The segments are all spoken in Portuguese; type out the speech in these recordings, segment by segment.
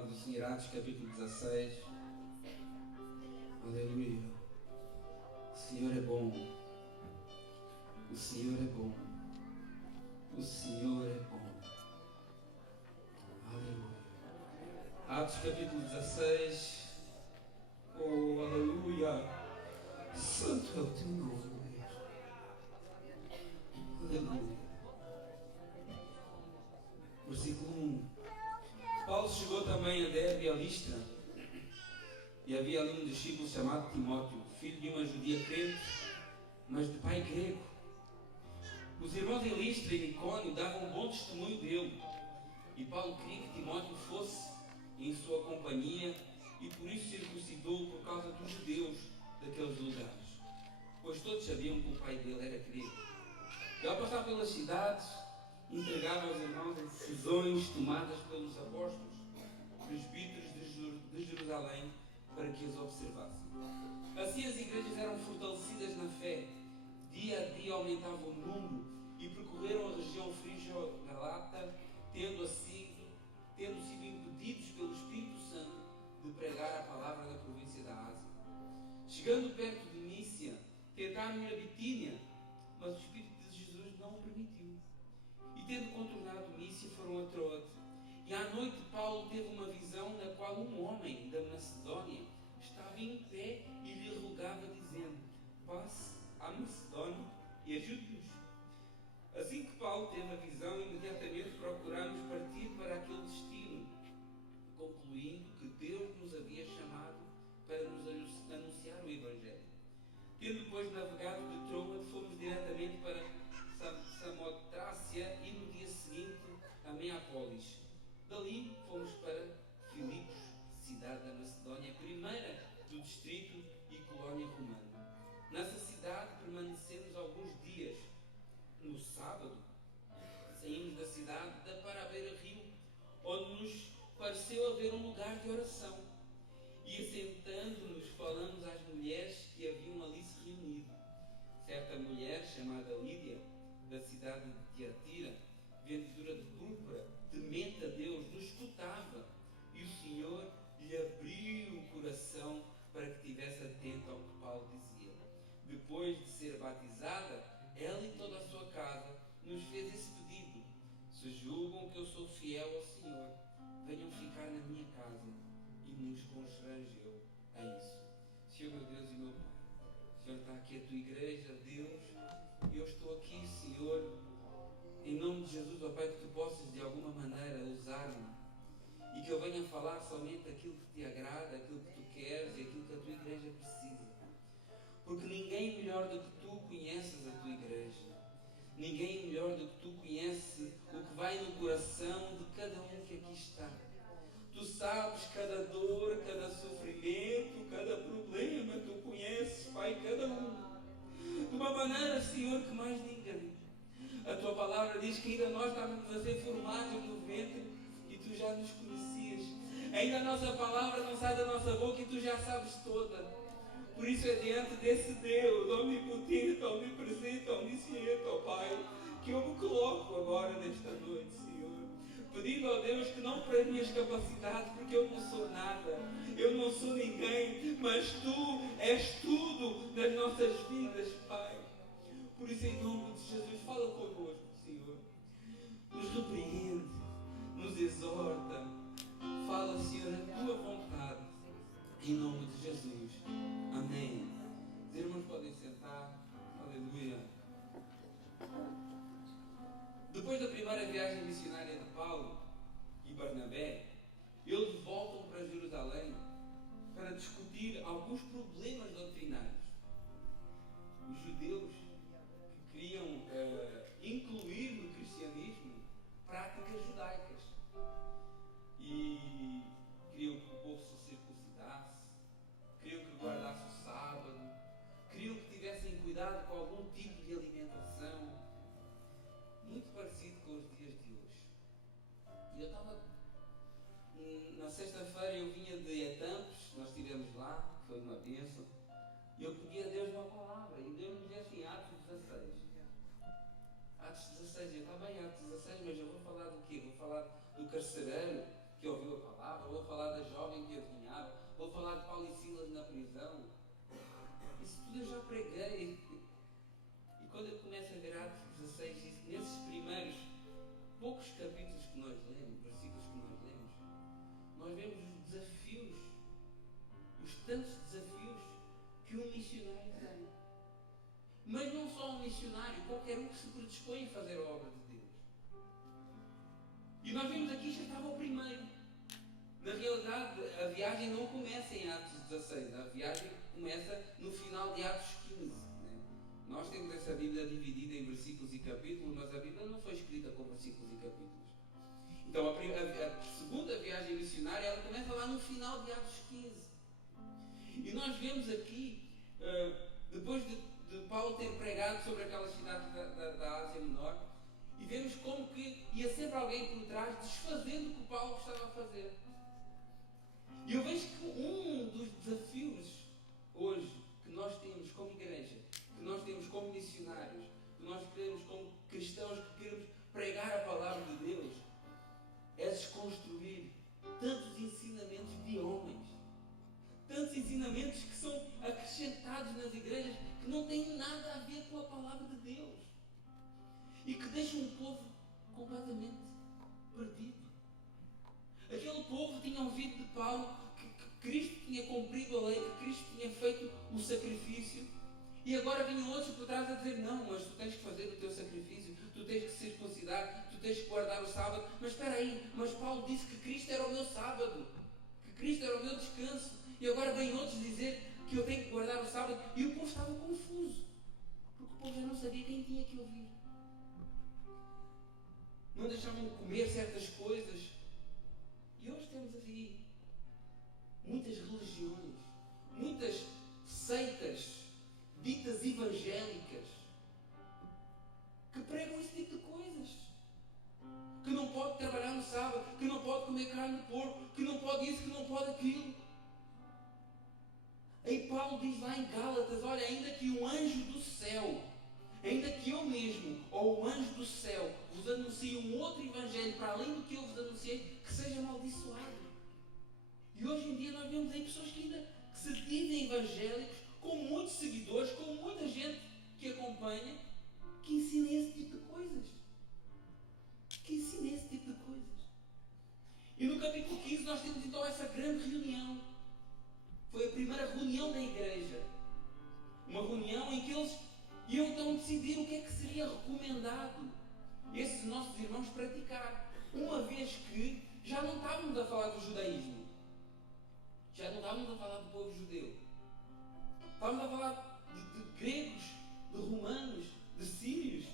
palavra do Senhor, Atos capítulo 16. Aleluia. O Senhor é bom. O Senhor é bom. O Senhor é bom. Aleluia. Atos capítulo 16. Oh, aleluia. Santo é o teu nome. Aleluia. Versículo 1. Paulo chegou também a Derbe e a Listra, e havia ali um discípulo chamado Timóteo, filho de uma judia crente, mas de pai grego. Os irmãos em Listra e Icônio davam um bom testemunho dele, e Paulo queria que Timóteo fosse em sua companhia, e por isso circuncidou por causa dos judeus daqueles lugares, pois todos sabiam que o pai dele era grego. E ao passar pelas cidades, entregava aos irmãos as decisões tomadas pelos apóstolos, presbíteros de Jerusalém, para que as observassem. Assim as igrejas eram fortalecidas na fé, dia a dia aumentava o número, e percorreram a região frígio-galata, tendo sido impedidos pelo Espírito Santo de pregar a palavra da província da Ásia. Chegando perto de Mícia, tentaram ir a Bitínia, mas o Espírito de Jesus não o permitiu. E tendo contornado Mícia, foram a Troade. E à noite Paulo teve uma visão na qual um homem da Macedónia estava em pé e lhe rogava, dizendo: passe à Macedónia e ajude-nos. Assim que Paulo teve a visão, imediatamente procurámos partir para aquele destino, concluindo que Deus nos havia chamado para nos anunciar o Evangelho. Tendo depois navegado de Troade, fomos diretamente para Samotrácia e no dia seguinte a Neápolis. Dali fomos para Filipos, cidade da Macedónia, primeira do distrito e colónia romana. Nessa cidade permanecemos alguns dias. No sábado, saímos da cidade para a beira-rio, onde nos pareceu haver um lugar de oração. E assentando-nos, falamos às mulheres que haviam ali se reunido. Certa mulher, chamada Lídia, da cidade de Tiatira, vendedora de púrpura, temente a Deus, nos escutava, e o Senhor lhe abriu o coração para que estivesse atento ao que Paulo dizia. Depois de ser batizada, ela e toda a sua casa nos fez esse pedido: se julgam que eu sou fiel ao Senhor, venham ficar na minha casa. E nos constrangeu a isso. Senhor, meu Deus e meu Pai, o Senhor está aqui a tua igreja, Deus, e eu estou aqui, Senhor, em nome de Jesus, ó Pai, que tu possas de alguma maneira usar-me e que eu venha falar somente aquilo que te agrada, aquilo que tu queres e aquilo que a tua igreja precisa. Porque ninguém melhor do que tu conheces a tua igreja. Ninguém melhor do que tu conhece o que vai no coração de cada um que aqui está. Tu sabes cada dor, cada sofrimento, cada problema, tu conheces, Pai, cada um. De uma maneira, Senhor, que mais ninguém. A tua palavra diz que ainda nós estávamos a ser formados no ventre e tu já nos conhecias. Ainda a nossa palavra não sai da nossa boca e tu já sabes toda. Por isso é diante desse Deus, omnipotente, omnipresente, omnisciente, ó Pai, que eu me coloco agora nesta noite, Senhor. Pedindo ao Deus que não para as minhas capacidades, porque eu não sou nada, eu não sou ninguém, mas Tu és tudo nas nossas vidas, Pai. Por isso, em nome de Jesus, fala connosco, Senhor. Nos repreende, nos exorta. Fala, Senhor, a Tua vontade, em nome de Jesus. Amém. Os irmãos podem sentar. Aleluia. Depois da primeira viagem missionária de Paulo e Barnabé, eles voltam para Jerusalém para discutir alguns problemas doutrinários. Os judeus que queriam incluir no cristianismo práticas judaicas e queriam que o povo se circuncidasse, queriam que guardasse o sábado, queriam que tivessem cuidado com algum tipo de alimentação, muito parecido com os dias de hoje. E eu estava, na sexta-feira eu vinha de Etampes, nós estivemos lá, foi uma bênção, e eu pedi a Deus uma palavra, e Deus me disse assim, Atos 16. Atos 16, eu estava em Atos 16, mas eu vou falar do quê? Vou falar do carcereiro que ouviu a palavra, vou falar tudo eu já preguei. E quando eu começo a ver Atos 16, diz que nesses primeiros poucos capítulos que nós lemos, versículos que nós lemos, nós vemos os desafios, os tantos desafios que um missionário tem. Mas não só um missionário, qualquer um que se predispõe a fazer a obra de Deus. E nós vemos aqui, já estava o primeiro. Na realidade, a viagem não começa em Atos 16, a viagem começa no final de Atos 15. Né? Nós temos essa Bíblia dividida em versículos e capítulos, mas a Bíblia não foi escrita com versículos e capítulos. Então a segunda viagem missionária, ela começa lá no final de Atos 15. E nós vemos aqui, depois de Paulo ter pregado sobre aquelas cidades da Ásia Menor, e vemos como que ia sempre alguém por trás desfazendo o que Paulo estava a fazer. E eu vejo que um dos desafios hoje que nós temos como igreja, que nós temos como missionários, que nós temos como cristãos que queremos pregar a palavra de Deus, é desconstruir tantos ensinamentos de homens, tantos ensinamentos que são acrescentados nas igrejas que não têm nada a ver com a palavra de Deus e que deixam o povo completamente perdido. Aquele povo tinha ouvido de Paulo que Cristo tinha cumprido a lei, que Cristo tinha feito o sacrifício, e agora vinham outros por trás a dizer: não, mas tu tens que fazer o teu sacrifício, tu tens que circuncidar, tu tens que guardar o sábado. Mas espera aí, mas Paulo disse que Cristo era o meu sábado, que Cristo era o meu descanso, e agora vêm outros dizer que eu tenho que guardar o sábado, e o povo estava confuso, porque o povo já não sabia quem tinha que ouvir. Não deixavam de comer certas coisas. E hoje temos assim muitas religiões, muitas seitas ditas evangélicas que pregam esse tipo de coisas. Que não pode trabalhar no sábado, que não pode comer carne de porco, que não pode isso, que não pode aquilo. Aí Paulo diz lá em Gálatas: olha, ainda que um anjo do céu, ainda que eu mesmo, ou o anjo do céu, vos anuncie um outro evangelho para além do que eu vos anunciei, que seja amaldiçoado. E hoje em dia nós vemos aí pessoas que ainda se dizem evangélicos, com muitos seguidores, com muita gente que acompanha, que ensina esse tipo de coisas. Que ensina esse tipo de coisas. E no capítulo 15 nós temos então essa grande reunião. Foi a primeira reunião da igreja. Uma reunião em que eles iam então decidir o que é que seria recomendado esses nossos irmãos praticar. Uma vez que já não estávamos a falar do judaísmo. Já não estávamos a falar do povo judeu. Estávamos a falar de gregos, de romanos, de sírios.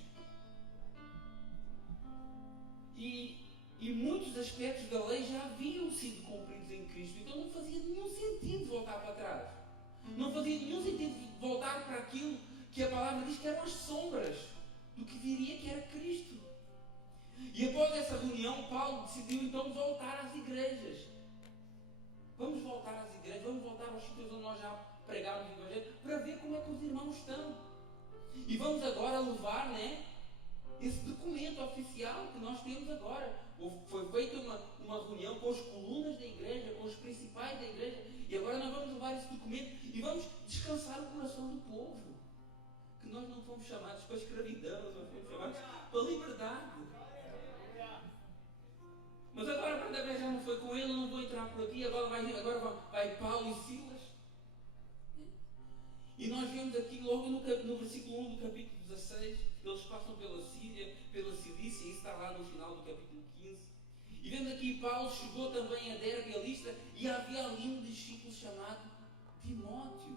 E muitos aspectos da lei já haviam sido cumpridos em Cristo. Então não fazia nenhum sentido voltar para trás. Não fazia nenhum sentido voltar para aquilo que a palavra diz que eram as sombras do que viria, que era Cristo. E após essa reunião, Paulo decidiu então voltar às igrejas. Vamos voltar às igrejas, vamos voltar aos sítios onde nós já pregámos o Evangelho, para ver como é que os irmãos estão. E vamos agora levar, esse documento oficial que nós temos agora. Foi feita uma reunião com as colunas da igreja, com os principais da igreja, e agora nós vamos levar esse documento e vamos descansar o coração do povo. Que nós não fomos chamados para a escravidão, nós fomos chamados para a liberdade. Mas agora Barnabé já não foi com ele, não vou entrar por aqui, agora vai Paulo e Silas. E nós vemos aqui logo no versículo 1 do capítulo 16, eles passam pela Síria, pela Cilícia, e isso está lá no final do capítulo 15. E vemos aqui Paulo chegou também a Derbe e a Listra, e havia ali um discípulo chamado Timóteo.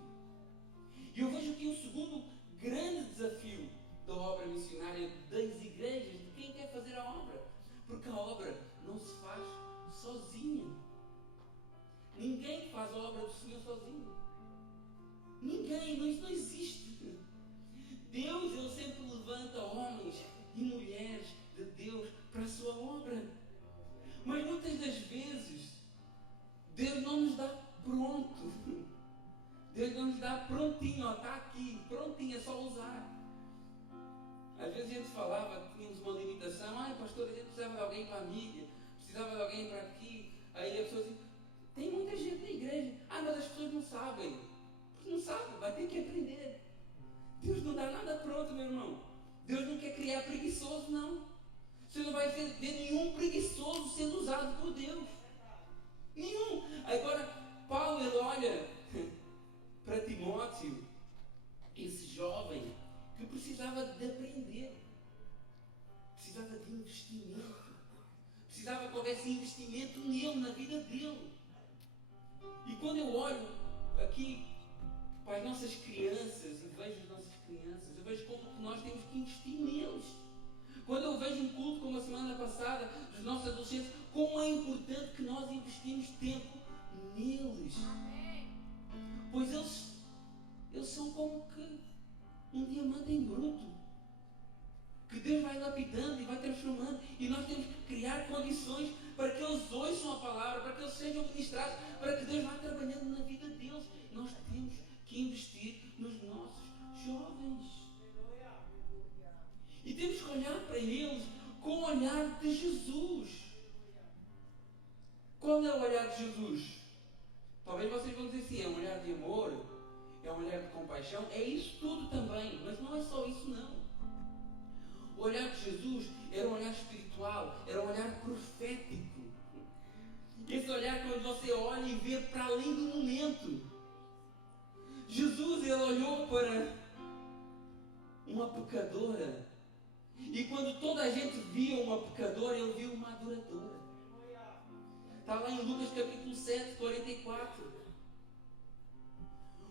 E eu vejo aqui um segundo grande desafio da obra missionária das igrejas, de quem quer fazer a obra. Porque a obra não se faz sozinha. Ninguém faz a obra do Senhor sozinho. Ninguém, isso não existe. Deus, Ele sempre levanta homens e mulheres de Deus para a sua obra. Mas muitas das vezes, Deus não nos dá pronto. Deus não nos dá prontinho, está aqui, prontinho, é só usar. Às vezes a gente falava, tínhamos uma limitação: pastor, a gente precisava de alguém para a mídia, precisava de alguém para aqui. Aí a pessoa diz: tem muita gente na igreja. Mas as pessoas não sabem. Não sabe, vai ter que aprender. não dá nada pronto, meu irmão. Deus não quer criar preguiçoso, não. Você não vai ver nenhum preguiçoso sendo usado por Deus. Nenhum. Agora, Paulo, ele olha para Timóteo, esse jovem que precisava de aprender, precisava de investimento, precisava que houvesse investimento nele, na vida dele. E quando eu olho aqui para as nossas crianças e vejo as nossas crianças, eu vejo como que nós temos que investir neles. Quando eu vejo um culto como a semana passada dos nossos adolescentes, como é importante que nós investimos tempo neles. Pois eles são como que um diamante em bruto, que Deus vai lapidando e vai transformando, e nós temos que criar condições para que eles ouçam a palavra, para que eles sejam ministrados, para que Deus vá trabalhando na vida deles. Nós temos que investir nos nossos jovens. E temos que olhar para eles com o olhar de Jesus. Qual é o olhar de Jesus? Talvez vocês vão dizer assim, é um olhar de amor, é um olhar de compaixão, é isso tudo também, mas não é só isso não. O olhar de Jesus era um olhar espiritual, era um olhar profético. Esse olhar quando você olha e vê para além do momento. Jesus, ele olhou para uma pecadora, e quando toda a gente via uma pecadora, ele viu uma adoradora. Está lá em Lucas capítulo 7, 44.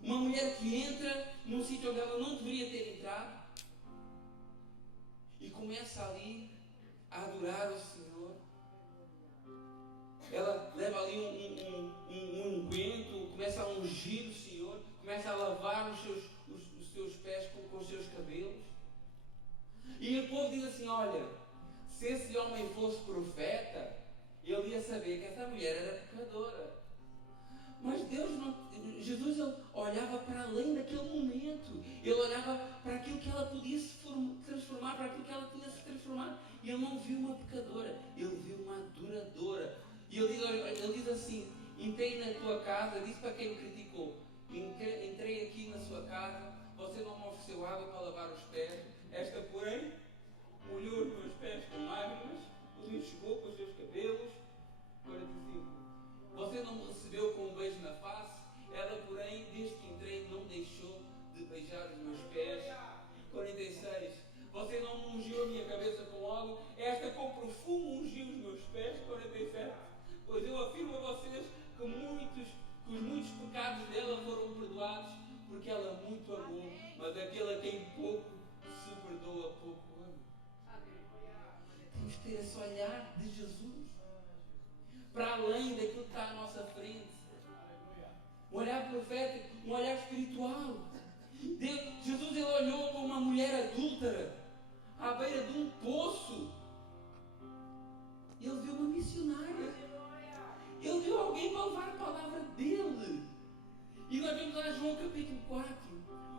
Uma mulher que entra num sítio onde ela não deveria ter entrado e começa ali a adorar o Senhor. Ela leva ali um unguento, começa a ungir o Senhor, começa a lavar os seus pés com os seus cabelos. E o povo diz assim, olha, se esse homem fosse profeta, ele ia saber que essa mulher era pecadora. Mas Deus não, Jesus ele olhava para além daquele momento. Ele olhava para aquilo que ela podia se transformar, para aquilo que ela tinha se transformado. E ele não viu uma pecadora, ele viu uma adoradora. E ele diz assim, entrei na tua casa, disse para quem o criticou, entrei aqui na sua casa, você não me ofereceu água para lavar os pés, esta porém molhou os meus pés com lágrimas, os enxugou com os seus cabelos. 45. Você não me recebeu com um beijo na face, ela porém, desde que entrei, não deixou de beijar os meus pés. 46. Você não me ungiu a minha cabeça com óleo, esta com perfume ungiu os meus pés. 47. Pois eu afirmo a vocês que os muitos pecados dela foram perdoados, porque ela muito amou, mas aquele a quem pouco se perdoa, pouco ama. Temos que ter esse olhar de Jesus para além daquilo que está à nossa frente. Um olhar profético, um olhar espiritual. Jesus ele olhou para uma mulher adúltera à beira de um poço. Ele viu uma missionária. Ele viu alguém para levar a palavra dele. E nós vemos lá em João capítulo 4,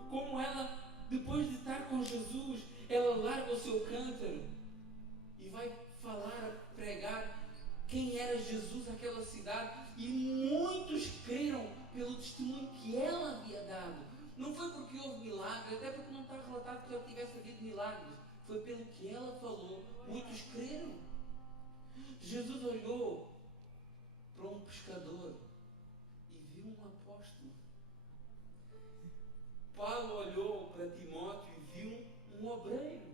como ela, depois de estar com Jesus, ela larga o seu cântaro e vai falar, pregar quem era Jesus naquela cidade, e muitos creram pelo testemunho que ela havia dado. Não foi porque houve milagres, até porque não está relatado que ela tivesse havido milagres, foi pelo que ela falou, muitos creram. Jesus olhou para um pescador e viu um apóstolo. Paulo olhou para Timóteo e viu um obreiro.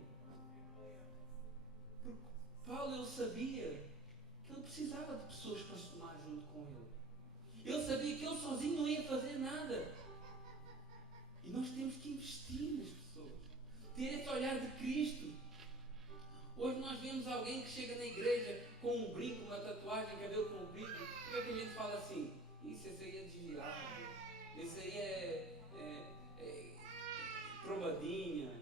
Porque Paulo ele sabia que ele precisava de pessoas para se tomar junto com ele. Ele sabia que ele sozinho não ia fazer nada. E nós temos que investir nas pessoas. Ter esse olhar de Cristo. Hoje nós vemos alguém que chega na igreja com um brinco, uma tatuagem, cabelo comprido. Por que é que a gente fala assim? Isso, esse aí é desviado. Esse aí é trombadinha.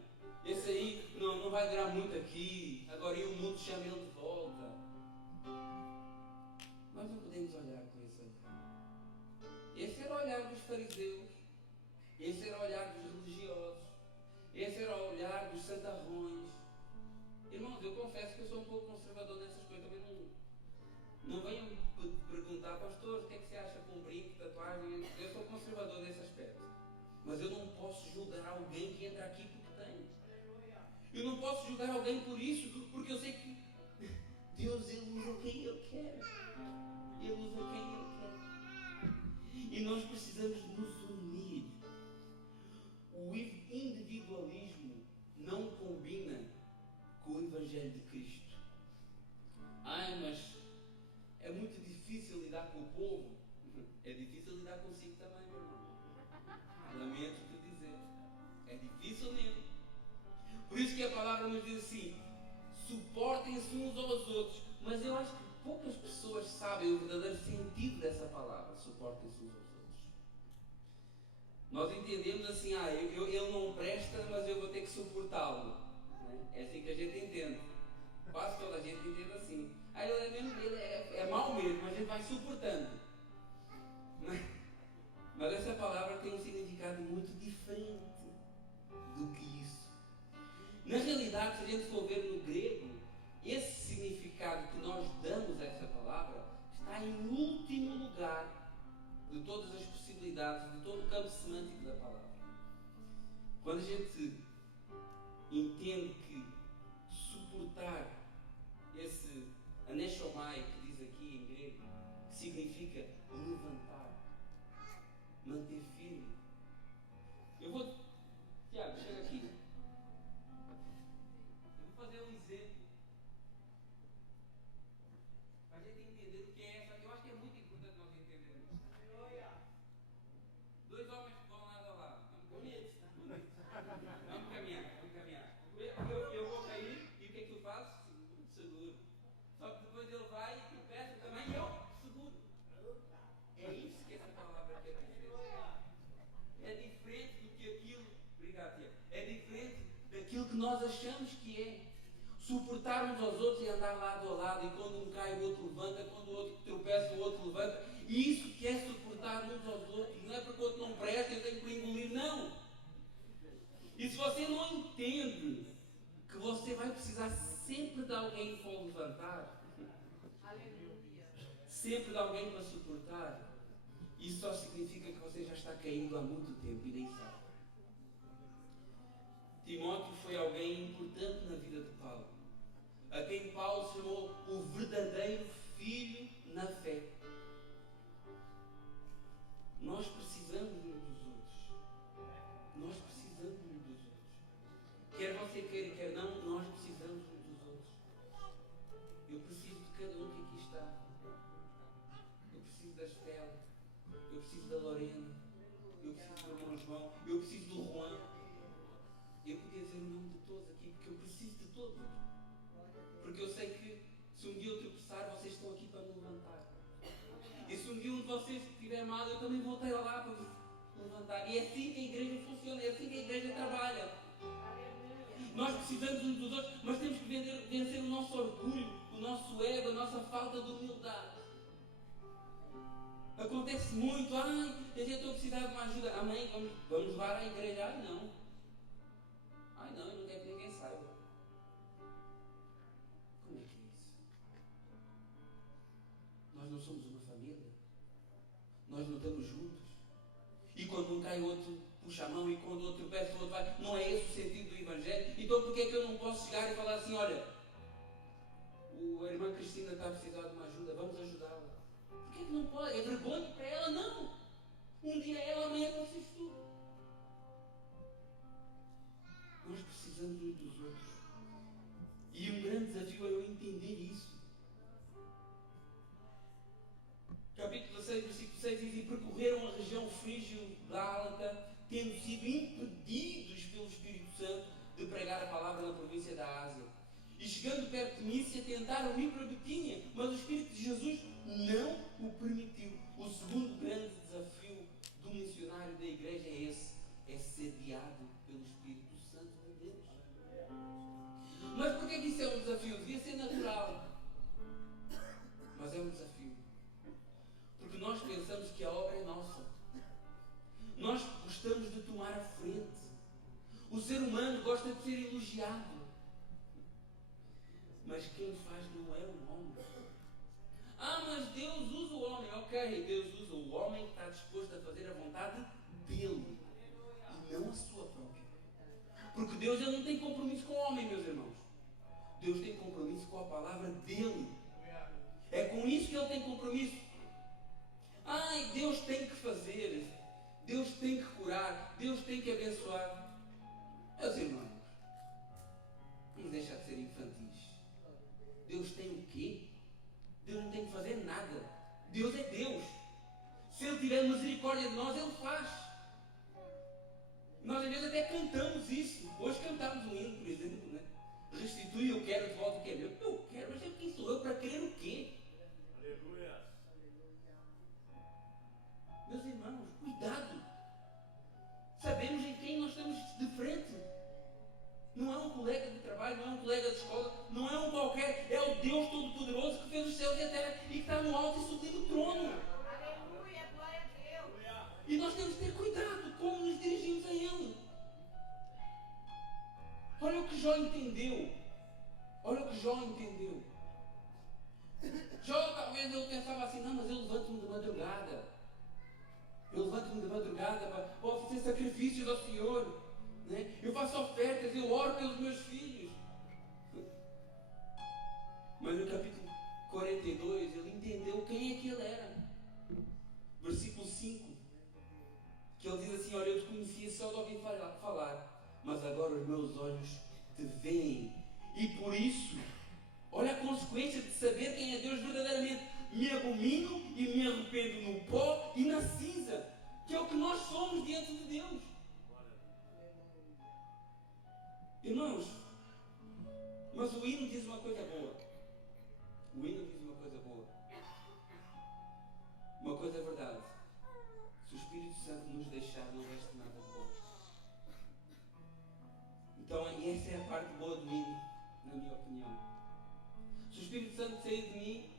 Esse aí não vai durar muito aqui. Agora o mundo chama ele de volta. Nós não podemos olhar com esse olhar. Esse era o olhar dos fariseus. Esse era o olhar dos religiosos. Esse era o olhar dos santarrões. Irmãos, eu confesso que eu sou um pouco conservador nessas coisas. Também não venham perguntar, pastor, o que é que você acha com brinco, tatuagem? Eu sou conservador nesse aspecto. Mas eu não posso julgar alguém que entra aqui porque Eu não posso julgar alguém por isso, porque eu sei que Deus, Ele usa quem Ele quer. Ele usa quem Ele quer. E nós precisamos nos unir. O individualismo não combina com o Evangelho de Cristo. Ai, mas é muito difícil lidar com o povo. É difícil lidar consigo também, meu irmão. Lamento te dizer. É difícil mesmo. Por isso que a palavra nos diz assim: suportem-se uns aos outros. Mas eu acho que poucas pessoas sabem o verdadeiro sentido dessa palavra. Suportem-se uns aos outros. Nós entendemos assim: ele não presta, mas eu vou ter que suportá-lo. É assim que a gente entende. Quase toda a gente entende assim. Ele é mau mesmo, mas a gente vai suportando. Mas essa palavra tem um significado muito diferente do que isso. Na realidade, se a gente for ver no grego, esse significado que nós damos a essa palavra está em último lugar de todas as possibilidades, de todo o campo semântico da palavra. Quando a gente entende que suportar esse aneshomai que diz aqui em grego, que significa levantar, manter firme. Eu vou, Tiago, chega aqui. Eu vou fazer um exemplo para a gente entender o que é essa. Eu acho que é muito importante nós entendermos. Dois homens que vão lado a lado. Bonitos, tá? Bonitos. Vamos caminhar. Eu vou cair e o que é que eu faço? Seguro. Só que depois ele vai e tropeça também e eu seguro. É isso que essa palavra quer dizer. É diferente do que aquilo. Obrigado, Tiago. É diferente daquilo que nós achamos que é. Suportar uns aos outros e andar lado a lado, e quando um cai o outro levanta, quando o outro tropeça o outro levanta. E isso que é suportar uns aos outros. Não é porque o outro não presta, eu tenho que engolir, não. E se você não entende que você vai precisar sempre de alguém para o levantar, sempre de alguém para suportar, isso só significa que você já está caindo há muito tempo e nem sabe. Timóteo foi alguém importante na vida de Paulo, a quem Paulo chamou o verdadeiro filho na fé. Nós precisamos uns dos outros. Nós precisamos uns dos outros. Quer você queira, quer não, nós precisamos uns dos outros. Eu preciso de cada um que aqui está. Eu preciso da Estela. Eu preciso da Lorena. Eu preciso do irmão João. Eu preciso do Juan. Eu podia dizer o nome de todos aqui, porque eu preciso de todos aqui. Porque eu sei que se um dia eu tropeçar, vocês estão aqui para me levantar. E se um dia um de vocês estiver mal, eu também voltei lá para vos levantar. E é assim que a igreja funciona, é assim que a igreja trabalha. Nós precisamos uns dos outros, mas temos que vencer o nosso orgulho, o nosso ego, a nossa falta de humildade. Acontece muito, a gente está a precisar de uma ajuda. Amém, vamos levar à igreja. Não, eu não quero que ninguém saiba. Como é que é isso? Nós não somos uma família? Nós não estamos juntos? E quando um cai, o outro puxa a mão, e quando o outro peça, o outro vai. Não é esse o sentido do Evangelho? Então porquê é que eu não posso chegar e falar assim: olha, a irmã Cristina está a precisar de uma ajuda, vamos ajudá-la? Porquê é que não pode? É vergonha para ela? Não! Um dia é ela, amanhã vocês tudo. Nós precisamos uns dos outros. E um grande desafio é eu entender isso. Capítulo 16, versículo 6 diz: e percorreram a região frígio-gálata, tendo sido impedidos pelo Espírito Santo de pregar a palavra na província da Ásia. E chegando perto de Mísia, tentaram ir para Betínia, mas o Espírito de Jesus não o permitiu. O segundo grande desafio do missionário da igreja é esse: é ser guiado pelo Espírito Santo de Deus. Mas porquê que isso é um desafio? Devia ser natural, mas é um desafio. Porque nós pensamos que a obra é nossa. Nós gostamos de tomar a frente. O ser humano gosta de ser elogiado. Mas quem faz não é o homem. Mas Deus usa o homem. Ok, Deus usa o homem que está disposto a fazer a vontade dele e não a sua própria. Porque Deus ele não tem compromisso com o homem, meus irmãos. Deus tem compromisso com a palavra dele. É com isso que ele tem compromisso. Ai, Deus tem que fazer. Deus tem que curar. Deus tem que abençoar. Meus irmãos, vamos deixar de ser infantis. Deus tem o quê? Deus não tem que fazer nada. Deus é Deus. Se Ele tiver misericórdia de nós, Ele faz. Nós às vezes até cantamos isso. Hoje cantámos um hino, por exemplo, né? Restitui, eu quero de volta o que é meu. Eu quero, mas quem sou eu para querer o quê? Aleluia. Meus irmãos, cuidado. Sabemos em quem nós estamos de frente. Não é um colega de trabalho, não é um colega de escola, não é um qualquer, é o Deus Todo-Poderoso que fez os céus e a terra e que está no alto e sublime trono. Aleluia, glória a Deus. E nós temos que ter cuidado como nos dirigimos a Ele. Olha o que Jó entendeu. Olha o que Jó entendeu. Jó, talvez ele pensava assim, não, mas eu levanto-me de madrugada. Eu levanto-me de madrugada para oferecer sacrifícios ao Senhor. Né? Eu faço ofertas, eu oro pelos meus filhos. Mas no capítulo 42 ele entendeu quem é que ele era. Versículo 5, que ele diz assim, olha, eu te conhecia só de ouvir falar, mas agora os meus olhos te veem. E por isso, olha a consequência de saber quem é Deus verdadeiramente. Me abomino e me arrependo no pó e na cinza, que é o que nós somos diante de Deus. Irmãos, mas o hino diz uma coisa boa. O hino diz uma coisa boa. Uma coisa é verdade. Se o Espírito Santo nos deixar, não resta nada de bom. Então, essa é a parte boa do hino, na minha opinião. Se o Espírito Santo sair de mim,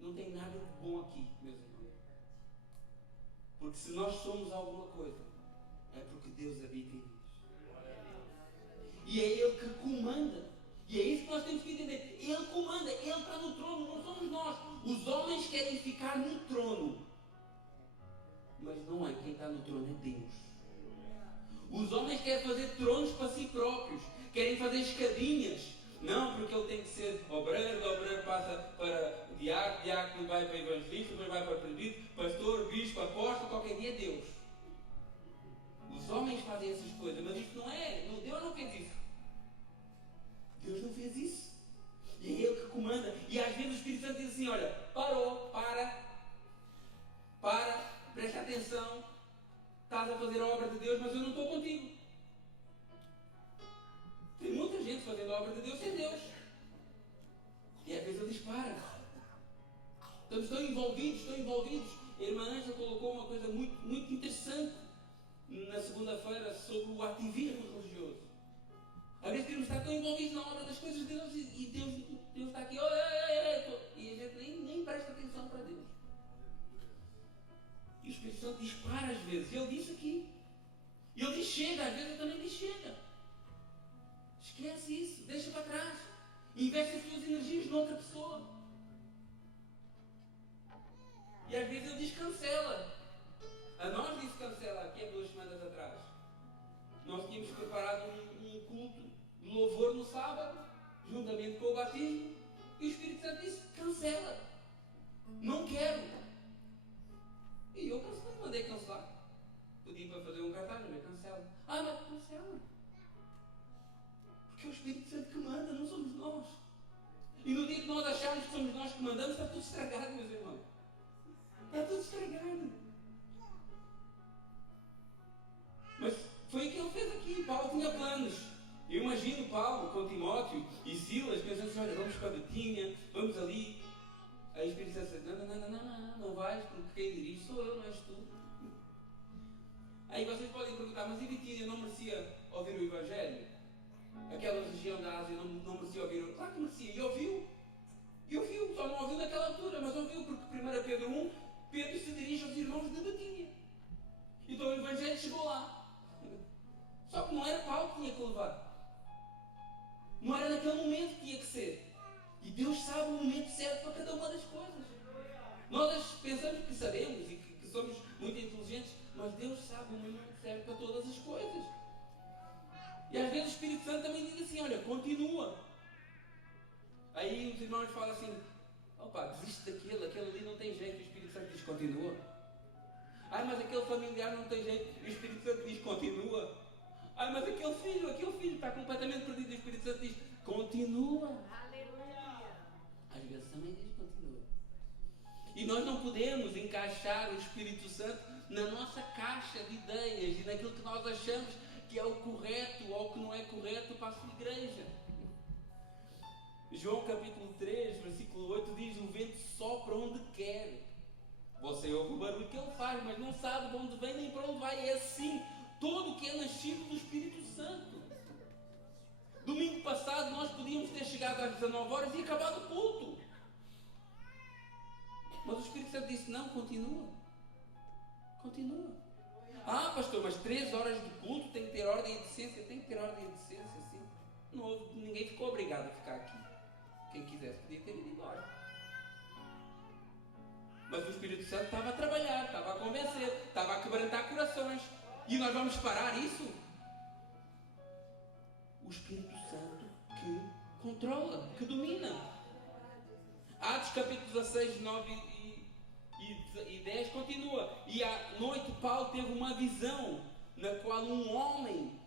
não tem nada de bom aqui, meus irmãos. Porque se nós somos alguma coisa, é porque Deus habita em nós. E é Ele que comanda. E é isso que nós temos que entender. Ele comanda, Ele está no trono, não somos nós. Os homens querem ficar no trono. Mas não é quem está no trono, é Deus. Os homens querem fazer tronos para si próprios. Querem fazer escadinhas. Não, porque ele tem que ser obreiro, do obreiro passa para diácono, diácono vai para evangelista, depois vai para presbítero, pastor, bispo, apóstolo, qualquer dia é Deus. Os homens fazem essas coisas, mas isso não é. Deus não fez isso. Deus não fez isso. E é Ele que comanda. E às vezes o Espírito Santo diz assim, olha, parou, presta atenção, estás a fazer a obra de Deus, mas eu não estou contigo. Tem muita gente fazendo a obra de Deus sem Deus. E às vezes Ele diz, para. Estamos tão envolvidos. A irmã Ângela colocou uma coisa muito, muito interessante na segunda-feira sobre o ativismo religioso. Às vezes queremos estar tão envolvidos na obra das coisas de Deus e Deus está aqui, e a gente nem presta atenção para Deus. E o Espírito Santo diz para às vezes, e Ele disse aqui. E Ele diz chega, às vezes eu também diz chega. Esquece isso, deixa para trás. Investe as tuas energias noutra pessoa. E às vezes Ele diz cancela. A nós disse cancela aqui há 2 semanas atrás. Nós tínhamos preparado um culto de louvor no sábado, juntamente com o batismo, e o Espírito Santo disse, cancela. Não quero. E eu cancelei, mandei cancelar. Pedi para fazer um cartaz, mas cancela. Mas cancela. Porque é o Espírito Santo que manda, não somos nós. E no dia que nós acharmos que somos nós que mandamos, está tudo estragado, meus irmãos. Está tudo estragado. Mas foi o que ele fez aqui. Paulo tinha planos. Eu imagino Paulo com Timóteo e Silas pensando assim, olha, vamos para Betínia, vamos ali. Aí o Espírito Santo diz, não vais, porque quem dirige sou eu, não és tu. Aí vocês podem perguntar, mas e Betínia não merecia ouvir o Evangelho? Aquela região da Ásia não merecia ouvir? Claro que merecia, e ouviu, só não ouviu naquela altura, mas ouviu, porque 1 Pedro 1, Pedro se dirige aos irmãos de Betínia. Então o Evangelho chegou lá. Só que não era Paulo que tinha que levar. Não era naquele momento que tinha que ser. E Deus sabe o momento certo para cada uma das coisas. Nós pensamos que sabemos e que somos muito inteligentes, mas Deus sabe o momento certo para todas as coisas. E às vezes assim, olha, continua. Aí os irmãos falam assim, opa, desiste daquele, aquele ali não tem jeito, o Espírito Santo diz, continua. Ai, mas aquele familiar não tem jeito, o Espírito Santo diz, continua. Ai, mas aquele filho está completamente perdido, o Espírito Santo diz, continua. Aleluia. Às vezes também diz, continua. E nós não podemos encaixar o Espírito Santo na nossa caixa de ideias e naquilo que nós achamos que é o correto ou que não é correto para a sua igreja. João capítulo 3, versículo 8 diz, o vento sopra onde quer. Você ouve o barulho que ele faz, mas não sabe de onde vem nem para onde vai. É assim todo o que é nascido do Espírito Santo. Domingo passado nós podíamos ter chegado às 19 horas e acabado o culto. Mas o Espírito Santo disse, não, continua. Continua. Ah, pastor, mas 3 horas de culto tem que ter ordem e decência. Tem que ter ordem e decência, sim. Ninguém ficou obrigado a ficar aqui. Quem quisesse podia ter ido embora. Mas o Espírito Santo estava a trabalhar, estava a convencer, estava a quebrantar corações. E nós vamos parar isso? O Espírito Santo que controla, que domina. Atos capítulo 16, 9 e 10 continua. E à noite Paulo teve uma visão na qual um homem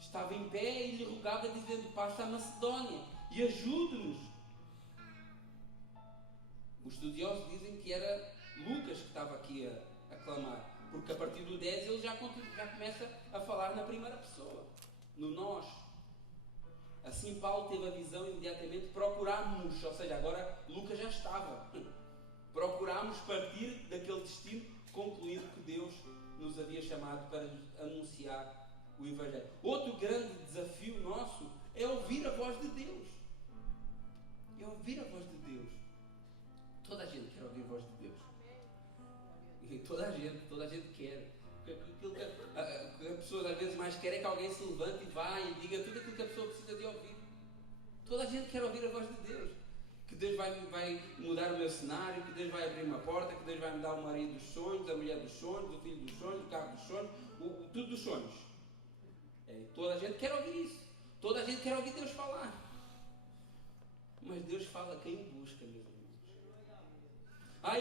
estava em pé e lhe rogava dizendo, passa a Macedónia e ajude-nos. Os estudiosos dizem que era Lucas que estava aqui a clamar, porque a partir do 10 ele já começa a falar na primeira pessoa, no nós. Assim Paulo teve a visão imediatamente, procurámos, ou seja, agora Lucas já estava, procurámos partir daquele destino, concluindo que Deus nos havia chamado para anunciar o Evangelho. Outro grande desafio nosso é ouvir a voz de Deus. É ouvir a voz de Deus. Toda a gente quer ouvir a voz de Deus. E toda a gente quer. Aquilo que a pessoa às vezes mais quer é que alguém se levante e vá e diga tudo aquilo que a pessoa precisa de ouvir. Toda a gente quer ouvir a voz de Deus. Que Deus vai mudar o meu cenário, que Deus vai abrir uma porta, que Deus vai me dar o marido dos sonhos, a mulher dos sonhos, o filho dos sonhos, o carro dos sonhos, tudo dos sonhos. Toda a gente quer ouvir isso. Toda a gente quer ouvir Deus falar. Mas Deus fala a quem o busca, meus irmãos.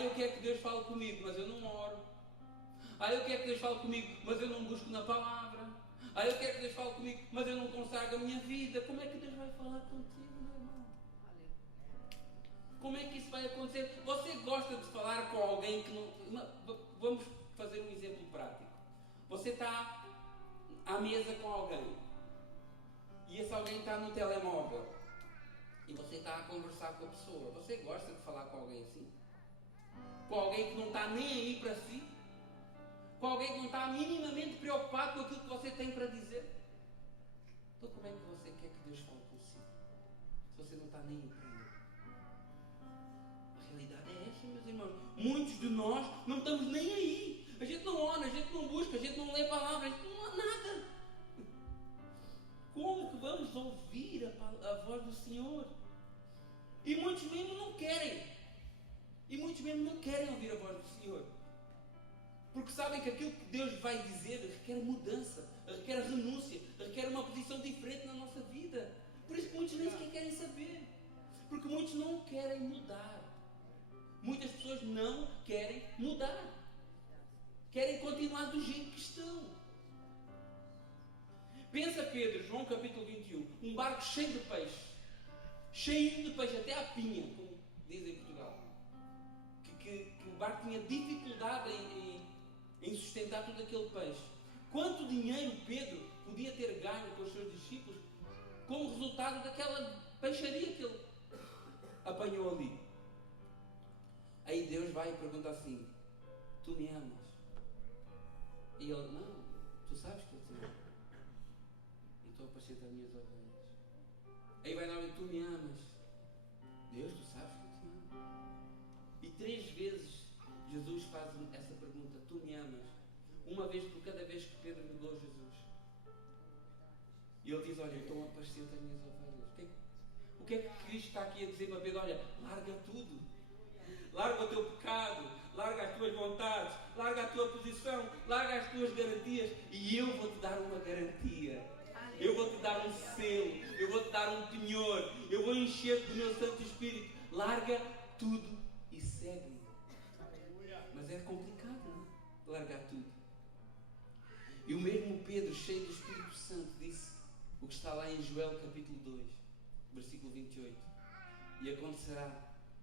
Eu quero que Deus fale comigo, mas eu não oro. Eu quero que Deus fale comigo, mas eu não busco na palavra. Eu quero que Deus fale comigo, mas eu não consagro a minha vida. Como é que Deus vai falar contigo, meu irmão? Como é que isso vai acontecer? Você gosta de falar com alguém que não... Vamos fazer um exemplo prático. Você está à mesa com alguém e esse alguém está no telemóvel e você está a conversar com a pessoa. Você gosta de falar com alguém assim? Com alguém que não está nem aí para si? Com alguém que não está minimamente preocupado com aquilo que você tem para dizer? Então como é que você quer que Deus fale consigo? Se você não está nem aí para ele. A realidade é essa, meus irmãos. Muitos de nós não estamos nem aí. A gente não ora, a gente não busca, a gente não lê a palavra, a gente não há nada. Como que vamos ouvir a voz do Senhor? E muitos mesmo não querem. E muitos mesmo não querem ouvir a voz do Senhor. Porque sabem que aquilo que Deus vai dizer requer mudança, requer renúncia, requer uma posição diferente na nossa vida. Por isso que muitos nem sequer querem saber. Porque muitos não querem mudar. Muitas pessoas não querem mudar. Querem continuar do jeito que estão. Pensa Pedro, João capítulo 21, um barco cheio de peixe. Cheio de peixe, até à pinha, como dizem em Portugal. Que o barco tinha dificuldade em sustentar todo aquele peixe. Quanto dinheiro Pedro podia ter ganho com os seus discípulos como resultado daquela peixaria que ele apanhou ali? Aí Deus vai e pergunta assim: tu me amas? E ele: não, tu sabes que eu te amo. Então apacenta as minhas ovelhas. Aí vai lá e: tu me amas? Deus, tu sabes que eu te amo. E 3 vezes Jesus faz essa pergunta: tu me amas? Uma vez por cada vez que Pedro negou Jesus. E ele diz: olha, então apacenta as minhas ovelhas. O que é que Cristo está aqui a dizer para Pedro? Olha, larga tudo. Larga o teu pecado, larga as tuas vontades, larga a tua posição, larga as tuas garantias e eu vou-te dar uma garantia. eu vou-te dar um selo, eu vou-te dar um penhor, eu vou encher-te do meu Santo Espírito. Larga tudo e segue-me. Mas é complicado, não é? Largar tudo. E o mesmo Pedro, cheio do Espírito Santo, disse o que está lá em Joel capítulo 2, versículo 28. E acontecerá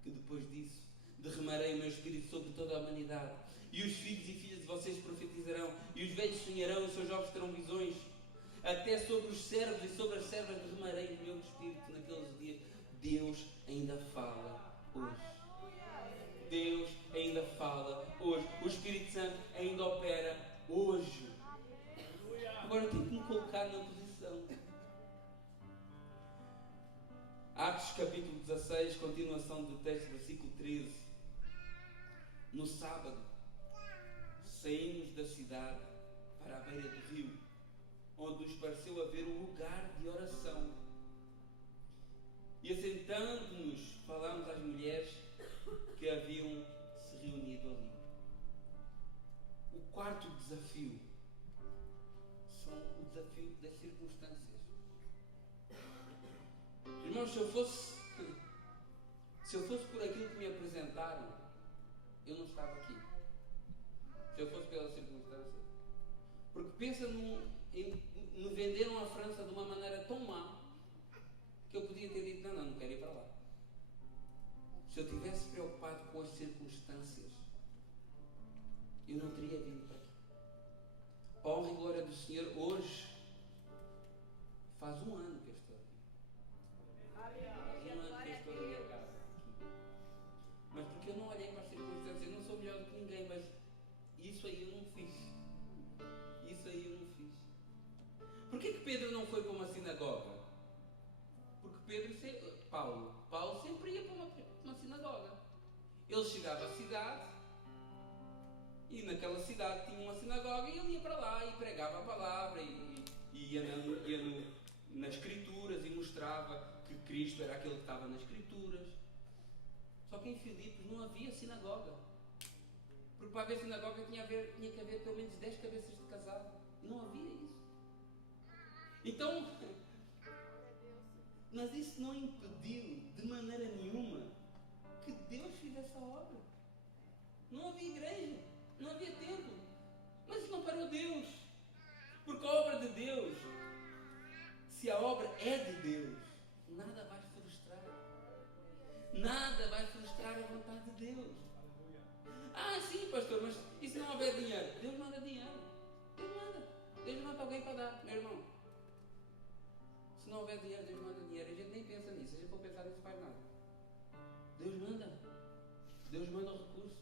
que depois disso derramarei o meu Espírito sobre toda a humanidade, e os filhos e filhas de vocês profetizarão, e os velhos sonharão, e os seus jovens terão visões. Até sobre os servos e sobre as servas derramarei o meu Espírito naqueles dias. Deus ainda fala hoje. Deus ainda fala hoje. O Espírito Santo ainda opera hoje. Agora eu tenho que me colocar na posição. Atos capítulo 16, continuação do texto, versículo 13. No sábado, saímos da cidade para a beira do rio, onde nos pareceu haver um lugar de oração. E assentando-nos, falámos às mulheres que haviam se reunido ali. O quarto desafio são o desafio das circunstâncias. Irmãos, se eu fosse por aquilo que me apresentaram, eu não estava aqui. Se eu fosse pela circunstância. Porque pensa me venderam a França de uma maneira tão má que eu podia ter dito, não quero ir para lá. Se eu tivesse preocupado com as circunstâncias, eu não teria vindo para aqui. A honra e glória do Senhor, hoje faz um ano que eu estou aqui. Faz um ano que eu estou ali a casa. Mas porque eu não olhei para as circunstâncias, eu não sou melhor do que ninguém, mas isso aí eu não fiz. Isso aí eu não fiz. Porquê que Pedro não foi para uma sinagoga? Porque Paulo sempre ia para uma sinagoga. Ele chegava à cidade e naquela cidade tinha uma sinagoga e ele ia para lá e pregava a palavra e ia nas Escrituras e mostrava que Cristo era aquele que estava nas Escrituras. Só que em Filipos não havia sinagoga. Porque para haver sinagoga tinha que haver pelo menos 10 cabeças de casado. Não havia isso. Então, mas isso não impediu de maneira nenhuma que Deus fizesse a obra. Não havia igreja, não havia templo. Mas isso não parou Deus. Porque a obra de Deus, se a obra é de Deus, nada vai frustrar. Nada vai frustrar a vontade de Deus. Ah, sim, pastor, mas e se não houver dinheiro? Deus manda dinheiro. Deus manda. Deus manda alguém para dar, meu irmão. Se não houver dinheiro, Deus manda dinheiro. A gente nem pensa nisso. Se a gente for pensar nisso, faz nada. Deus manda. Deus manda o recurso.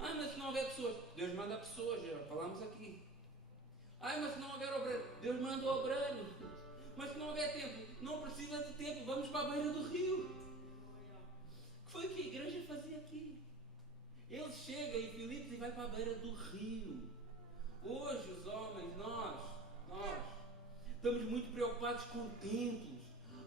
Ah, mas se não houver pessoas, Deus manda pessoas, já falamos aqui. Ah, mas se não houver obreiro, Deus manda o obreiro. Mas se não houver tempo, não precisa de tempo, vamos para a beira do rio. Que foi o que a igreja fazia aqui. Ele chega em Filipos e vai para a beira do rio. Hoje os homens, nós estamos muito preocupados com templos,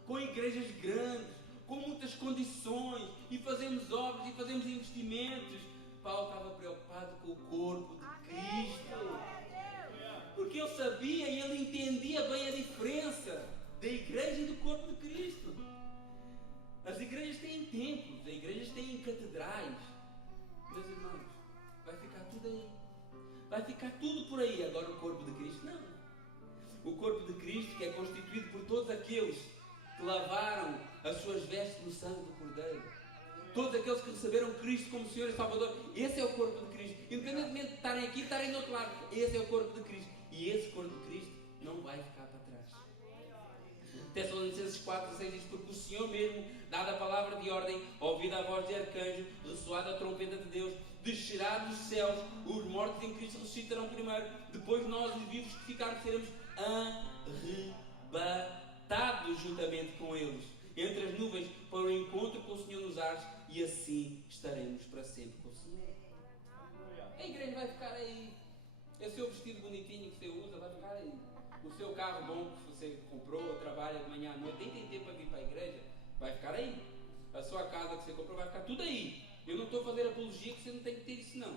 com igrejas grandes, com muitas condições, e fazemos obras e fazemos investimentos. Paulo estava preocupado com o corpo de Cristo, porque ele sabia e ele entendia bem a diferença da igreja e do corpo de Cristo. As igrejas têm templos, as igrejas têm catedrais. Meus irmãos, vai ficar tudo aí, vai ficar tudo por aí. Agora o corpo de Cristo não. O corpo de Cristo, que é constituído por todos aqueles que lavaram as suas vestes no sangue do Cordeiro, todos aqueles que receberam Cristo como Senhor e Salvador, esse é o corpo de Cristo. Independentemente de estarem aqui, estarem do outro lado, esse é o corpo de Cristo. E esse corpo de Cristo não vai ficar para trás. Tessalonicenses 4:6 diz: porque o Senhor mesmo, dada a palavra de ordem, ouvida a voz de arcanjo, ressoada a trombeta de Deus, descerá dos céus, os mortos em Cristo ressuscitarão primeiro, depois nós, os vivos que ficarmos, seremos arrebatados juntamente com eles entre as nuvens para o encontro com o Senhor nos ares, e assim estaremos para sempre com o Senhor. A igreja vai ficar aí. É o seu vestido bonitinho que você usa, vai ficar aí. O seu carro bom que você comprou, trabalha de manhã à noite, nem tem tempo para vir para a igreja, vai ficar aí. A sua casa que você comprou vai ficar tudo aí. Eu não estou a fazer apologia que você não tem que ter isso, não.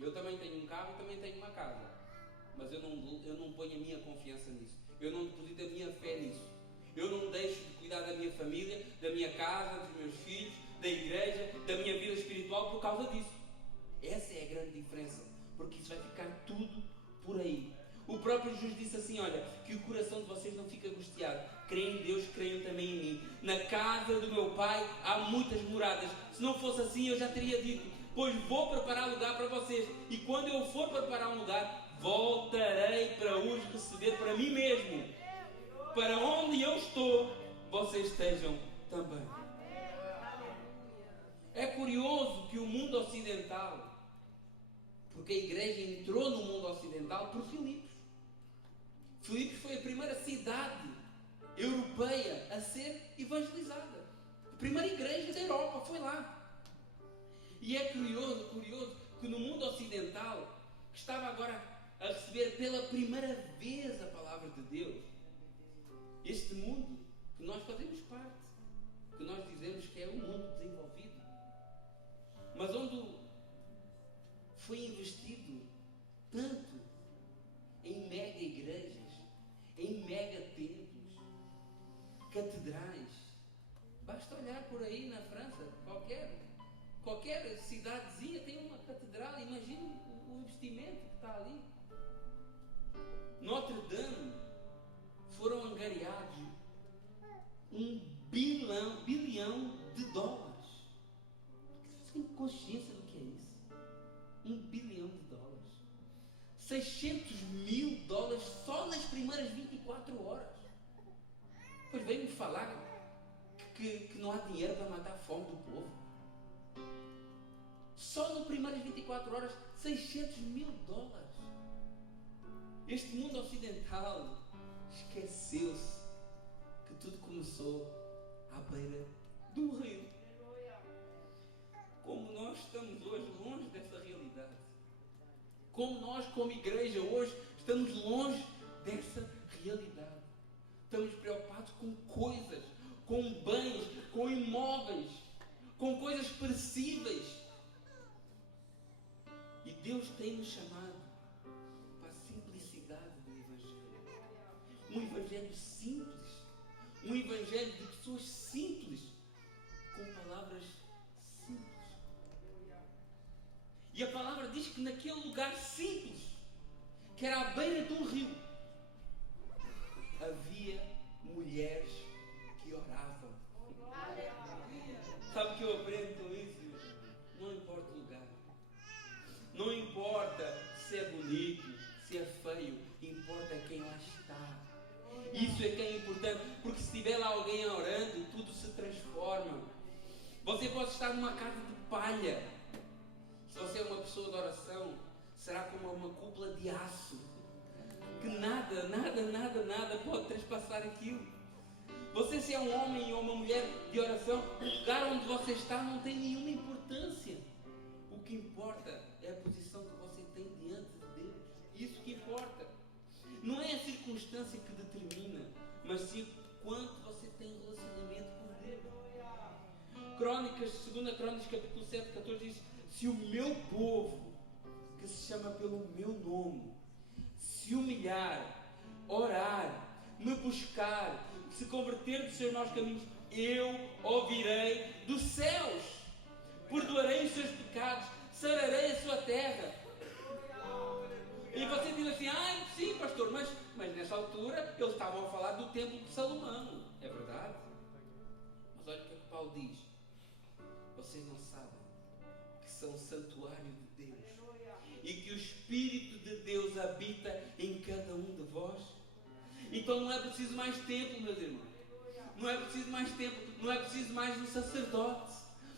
Eu também tenho um carro e também tenho uma casa. Mas eu não ponho a minha confiança nisso. eu não deposito a minha fé nisso. Eu não deixo de cuidar da minha família, da minha casa, dos meus filhos, da igreja, da minha vida espiritual por causa disso. Essa é a grande diferença, porque isso vai ficar tudo por aí. O próprio Jesus disse assim: olha, que o coração de vocês não fique angustiado. Creem em Deus, creiam também em mim. Na casa do meu Pai há muitas moradas. Se não fosse assim, eu já teria dito: pois vou preparar lugar para vocês. E quando eu for preparar um lugar, voltarei para os receber para mim mesmo. Para onde eu estou, vocês estejam também. É curioso que o mundo ocidental, porque a igreja entrou no mundo ocidental por Filipos. Filipos foi a primeira cidade europeia a ser evangelizada. A primeira igreja da Europa foi lá. E é curioso que no mundo ocidental, que estava agora a receber pela primeira vez a palavra de Deus, este mundo que nós fazemos parte, que nós dizemos que é um mundo desenvolvido, mas onde foi investido tanto em mega igrejas, em mega templos, catedrais. Basta olhar por aí na França, qualquer cidadezinha tem uma catedral. Imagine o investimento que está ali. Notre Dame foram angariados $1 bilhão. Vocês têm consciência do que é isso? $1 bilhão. $600 mil só nas primeiras 24 horas. Pois veio-me falar que não há dinheiro para matar a fome do povo. Só nas primeiras 24 horas, $600 mil. Este mundo ocidental esqueceu-se que tudo começou à beira do rio. Como nós estamos hoje longe dessa realidade. Como nós, como igreja, hoje estamos longe dessa realidade. Estamos preocupados com coisas, com bens, com imóveis, com coisas perecíveis. E Deus tem nos chamado para a simplicidade do Evangelho. Um Evangelho simples. Um Evangelho de pessoas simples, com palavras simples. E a palavra diz que naquele lugar simples, que era à beira de um rio, havia mulheres que oravam. Sabe o que eu aprendo com isso? Não importa o lugar. Não importa se é bonito, se é feio. Importa quem lá está. Isso é que é importante. Porque se tiver lá alguém orando, tudo se transforma. Você pode estar numa casa de palha. Se você é uma pessoa de oração, será como uma cúpula de aço, que nada pode transpassar aquilo. Você, se é um homem ou uma mulher de oração, o lugar onde você está não tem nenhuma importância. O que importa é a posição que você tem diante de Deus. Isso que importa. Não é a circunstância que determina, mas sim quanto você tem relacionamento com Deus. Crônicas, 2 Crônicas, capítulo 7, 14 diz: se o meu povo, que se chama pelo meu nome, se humilhar, orar, me buscar, se converter dos seus maus caminhos, eu ouvirei dos céus, perdoarei os seus pecados, sararei a sua terra. E você diz assim: sim, pastor, mas nessa altura eles estavam a falar do templo de Salomão. É verdade. Mas olha o que é que Paulo diz: vocês não sabem que são o santuário de Deus e que o Espírito de Deus habita em cada um de vós? Então não é preciso mais templo, meus irmãos. Não é preciso mais templo. Não é preciso mais um sacerdote.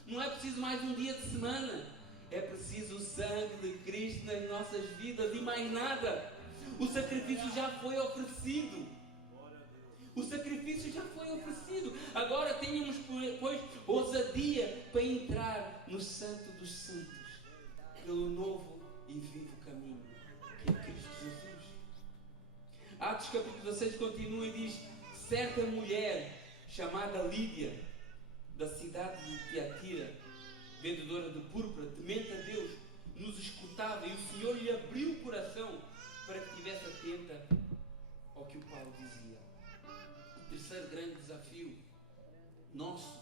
Não é preciso mais um dia de semana. É preciso o sangue de Cristo nas nossas vidas e mais nada. O sacrifício já foi oferecido. O sacrifício já foi oferecido. Agora tenhamos, pois, ousadia para entrar no Santo dos Santos, pelo novo e vivo caminho, que é Cristo Jesus. Atos capítulo 16 continua e diz: certa mulher chamada Lídia, da cidade de Tiatira, vendedora de púrpura, temente a Deus, nos escutava, e o Senhor lhe abriu o coração para que estivesse atenta ao que o Paulo dizia. terceiro grande desafio nosso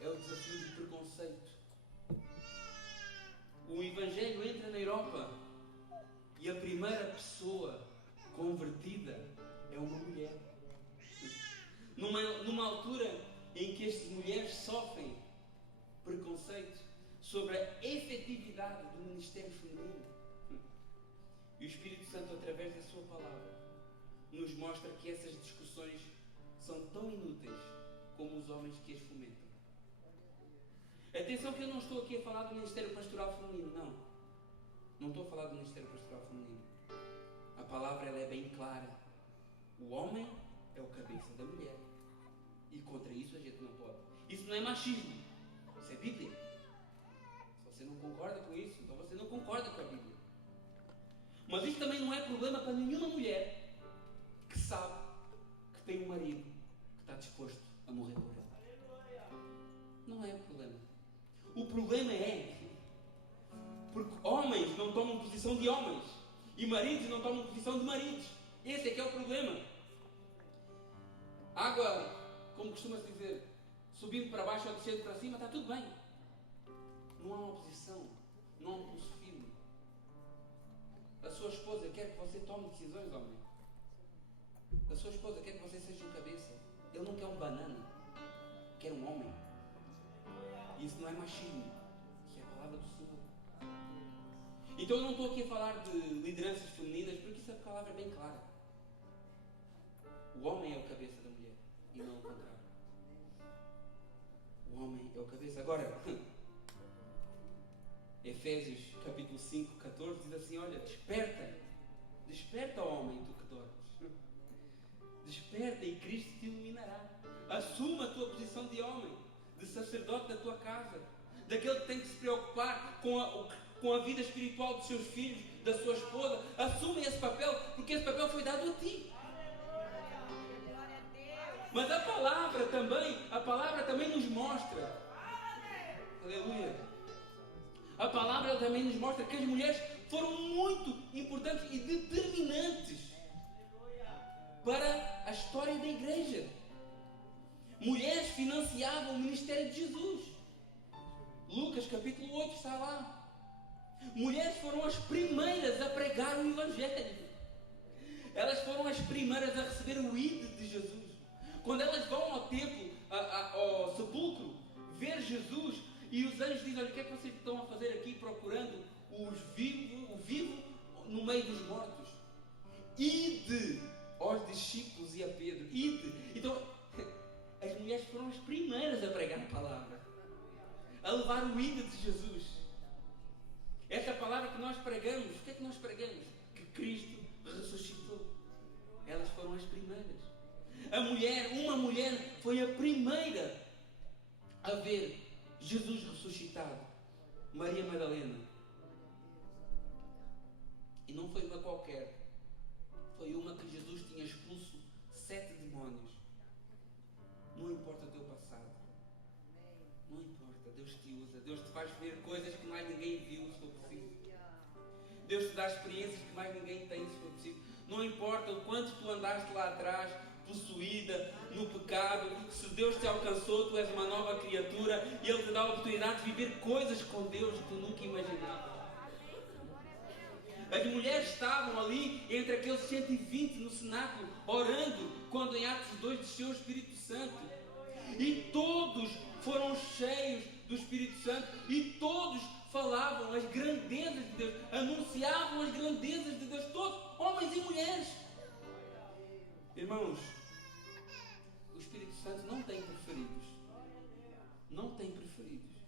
é o desafio do preconceito. O Evangelho entra na Europa e a primeira pessoa convertida é uma mulher. Numa altura em que estas mulheres sofrem preconceito sobre a efetividade do ministério feminino. E o Espírito Santo, através da sua palavra, nos mostra que essas discussões são tão inúteis como os homens que as fomentam. Atenção que eu não estou aqui a falar do ministério pastoral feminino, não. Não estou a falar do ministério pastoral feminino. A palavra ela é bem clara. O homem é o cabeça da mulher. E contra isso a gente não pode. Isso não é machismo. Isso é Bíblia. Se você não concorda com isso, então você não concorda com a Bíblia. Mas isso também não é problema para nenhuma mulher que sabe que tem um marido que está disposto a morrer por ela. Não é o problema. O problema é porque homens não tomam posição de homens e maridos não tomam posição de maridos. Esse é que é o problema. Água, como costuma-se dizer, subindo para baixo ou descendo para cima, está tudo bem. Não há uma oposição, não há um pulso firme. A sua esposa quer que você tome decisões, homem. A sua esposa quer que você seja um cabeça. Ele não quer um banana, quer um homem. E isso não é machismo, isso é a palavra do Senhor. Então eu não estou aqui a falar de lideranças femininas, porque isso é a palavra bem clara. O homem é o cabeça da mulher e não o contrário. O homem é o cabeça. Agora, Efésios capítulo 5, 14 diz assim: olha, desperta homem, tu que dormes. Desperta e Cristo te iluminará. Assuma a tua posição de homem, de sacerdote da tua casa, daquele que tem que se preocupar com a vida espiritual dos seus filhos, da sua esposa. Assume esse papel, porque esse papel foi dado a ti. Mas a palavra também nos mostra, aleluia, a palavra também nos mostra que as mulheres foram muito importantes e determinantes para a história da igreja. Mulheres financiavam o ministério de Jesus. Lucas capítulo 8 está lá. Mulheres foram as primeiras a pregar o Evangelho. Elas foram as primeiras a receber o ID de Jesus. Quando elas vão ao templo, ao sepulcro, ver Jesus, e os anjos dizem: olha, o que é que vocês estão a fazer aqui procurando o vivo no meio dos mortos? Ide aos discípulos e a Pedro. Ide. Então, as mulheres foram as primeiras a pregar a palavra, a levar o ide de Jesus. Esta palavra que nós pregamos, o que é que nós pregamos? Que Cristo ressuscitou. Elas foram as primeiras. Uma mulher foi a primeira a ver Jesus ressuscitado. Maria Madalena. E não foi uma qualquer. Foi uma que Jesus tinha expulso 7 demónios. Não importa o teu passado. Não importa. Deus te usa. Deus te faz ver coisas que mais ninguém viu, se for preciso. Deus te dá experiências que mais ninguém tem, se for preciso. Não importa o quanto tu andaste lá atrás, possuída no pecado, se Deus te alcançou, tu és uma nova criatura e Ele te dá a oportunidade de viver coisas com Deus que tu nunca imaginavas. As mulheres estavam ali entre aqueles 120 no cenáculo, orando, quando em Atos 2 desceu o Espírito Santo. E todos foram cheios do Espírito Santo e todos falavam as grandezas de Deus, anunciavam as grandezas de Deus, todos, homens e mulheres. Irmãos, o Espírito Santo não tem preferidos. Não tem preferidos.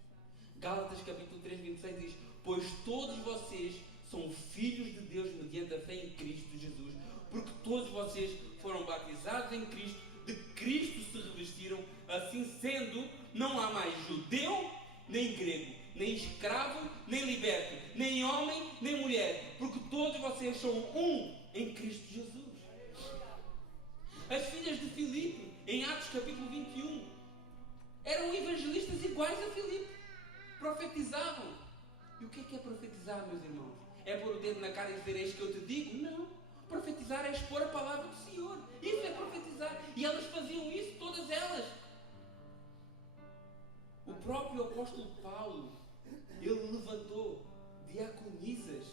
Gálatas capítulo 3, 26 diz: pois todos vocês são filhos de Deus mediante a fé em Cristo Jesus, porque todos vocês foram batizados em Cristo, de Cristo se revestiram, assim sendo, não há mais judeu nem grego, nem escravo nem liberto, nem homem nem mulher, porque todos vocês são um em Cristo Jesus. As filhas de Filipe, em Atos capítulo 21, eram evangelistas iguais a Filipe, profetizavam. E o que é profetizar, meus irmãos? É pôr o dedo na cara e dizer: eis que eu te digo? Não. Profetizar é expor a palavra do Senhor. Isso é profetizar. E elas faziam isso, todas elas. O próprio apóstolo Paulo, ele levantou diaconisas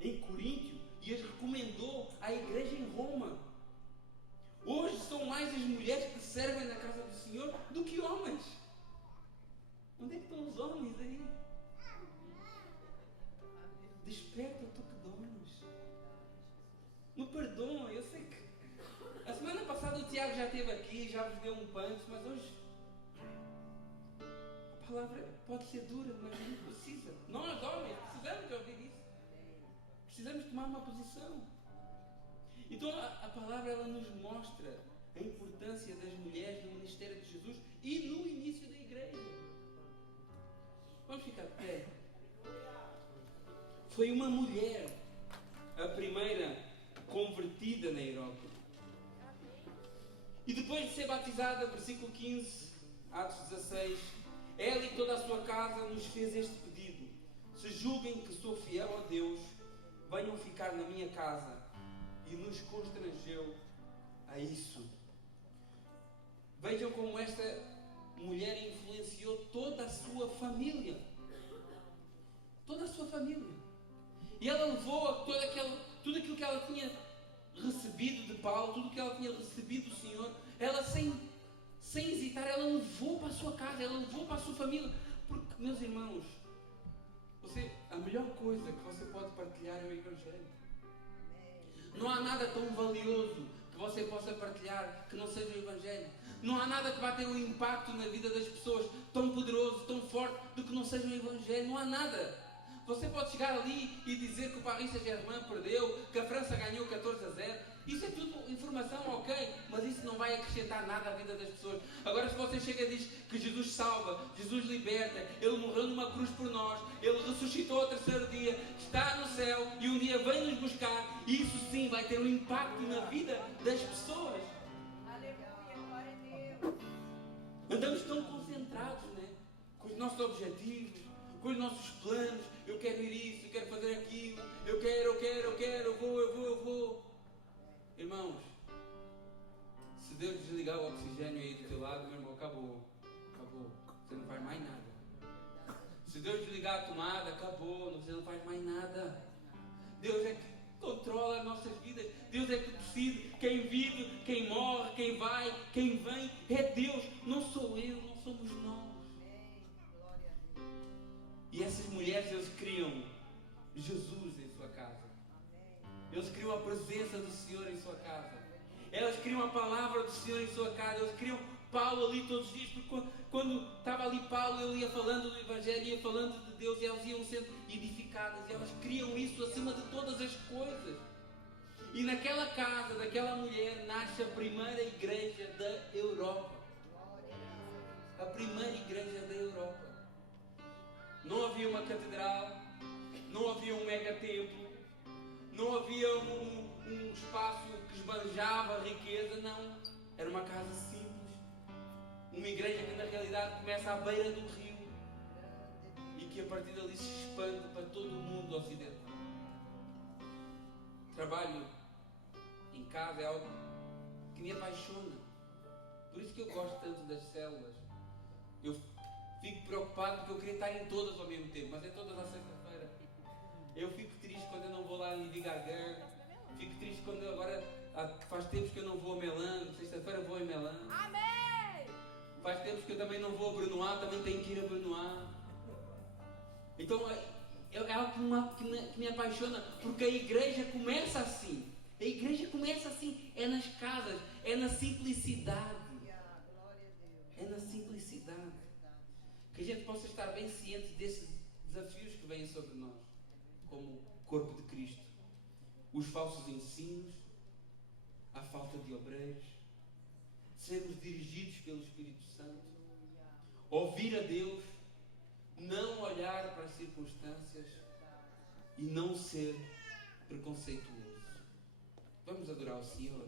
em Coríntio e as recomendou à igreja em Roma. Hoje são mais as mulheres que servem na casa do Senhor do que homens. Onde é que estão os homens aí? Desperta, tu que dormes. Me perdoam, eu sei que a semana passada o Tiago já esteve aqui, já vos deu um punch, mas hoje a palavra pode ser dura, mas não precisa. Nós, homens, precisamos de ouvir isso. Precisamos tomar uma posição. Então a palavra, ela nos mostra a importância das mulheres no ministério de Jesus e no início da igreja. Vamos ficar de pé. Foi uma mulher a primeira convertida na Europa. E depois de ser batizada, versículo 15, Atos 16, ela e toda a sua casa nos fez este pedido: se julguem que sou fiel a Deus, venham ficar na minha casa. E nos constrangeu a isso. Vejam como esta mulher influenciou toda a sua família. Toda a sua família. E ela levou tudo aquilo que ela tinha recebido de Paulo, tudo que ela tinha recebido do Senhor, ela sem hesitar, ela levou para a sua casa, ela levou para a sua família. Porque, meus irmãos, a melhor coisa que você pode partilhar é o Evangelho. Não há nada tão valioso que você possa partilhar que não seja o Evangelho. Não há nada que vá ter um impacto na vida das pessoas tão poderoso, tão forte, do que não seja o Evangelho. Não há nada. Você pode chegar ali e dizer que o Paris Saint-Germain perdeu, que a França ganhou 14-0. Isso é tudo informação, ok, mas isso não vai acrescentar nada à vida das pessoas. Agora, se você chega e diz que Jesus salva, Jesus liberta, Ele morreu numa cruz por nós, Ele ressuscitou ao terceiro dia, está no céu e um dia vem nos buscar, isso sim vai ter um impacto na vida das pessoas. Aleluia, glória a Deus. Andamos tão concentrados, né, com os nossos objetivos, com os nossos planos. Eu quero ir isso, eu quero fazer aquilo, eu quero, eu vou. Irmãos, se Deus desligar o oxigênio aí do teu lado, meu irmão, acabou. Você não faz mais nada. Se Deus desligar a tomada, acabou, você não faz mais nada. Deus é que controla as nossas vidas. Deus é que decide quem vive, quem morre, quem vai, quem vem. É Deus, não sou eu, não somos nós. E essas mulheres, eles criam Jesus em sua casa. Eles criam a presença do Senhor em sua casa. Elas criam a palavra do Senhor em sua casa. Eles criam Paulo ali todos os dias. Porque quando estava ali Paulo, ele ia falando do Evangelho, ia falando de Deus, e elas iam sendo edificadas. E elas criam isso acima de todas as coisas. E naquela casa, daquela mulher, nasce a primeira igreja da Europa. A primeira igreja da Europa. Não havia uma catedral, não havia um mega templo, não havia um espaço que esbanjava riqueza, não. Era uma casa simples, uma igreja que na realidade começa à beira do rio e que a partir dali se expande para todo o mundo ocidental. Trabalho em casa é algo que me apaixona. Por isso que eu gosto tanto das células. Eu fico preocupado porque eu queria estar em todas ao mesmo tempo, mas é todas à sexta-feira. Eu fico triste quando eu não vou lá em Vigagar. Fico triste quando agora faz tempos que eu não vou a Melan. Sexta-feira vou a Melan. Amém! Faz tempos que eu também não vou a Brunoá, também tenho que ir a Brunoá. Então é algo que me apaixona, porque a igreja começa assim. A igreja começa assim, é nas casas, é na simplicidade. É na simplicidade. Que a gente possa estar bem ciente desses desafios que vêm sobre nós, como corpo de Cristo. Os falsos ensinos, a falta de obreiros, sermos dirigidos pelo Espírito Santo, ouvir a Deus, não olhar para as circunstâncias e não ser preconceituoso. Vamos adorar o Senhor.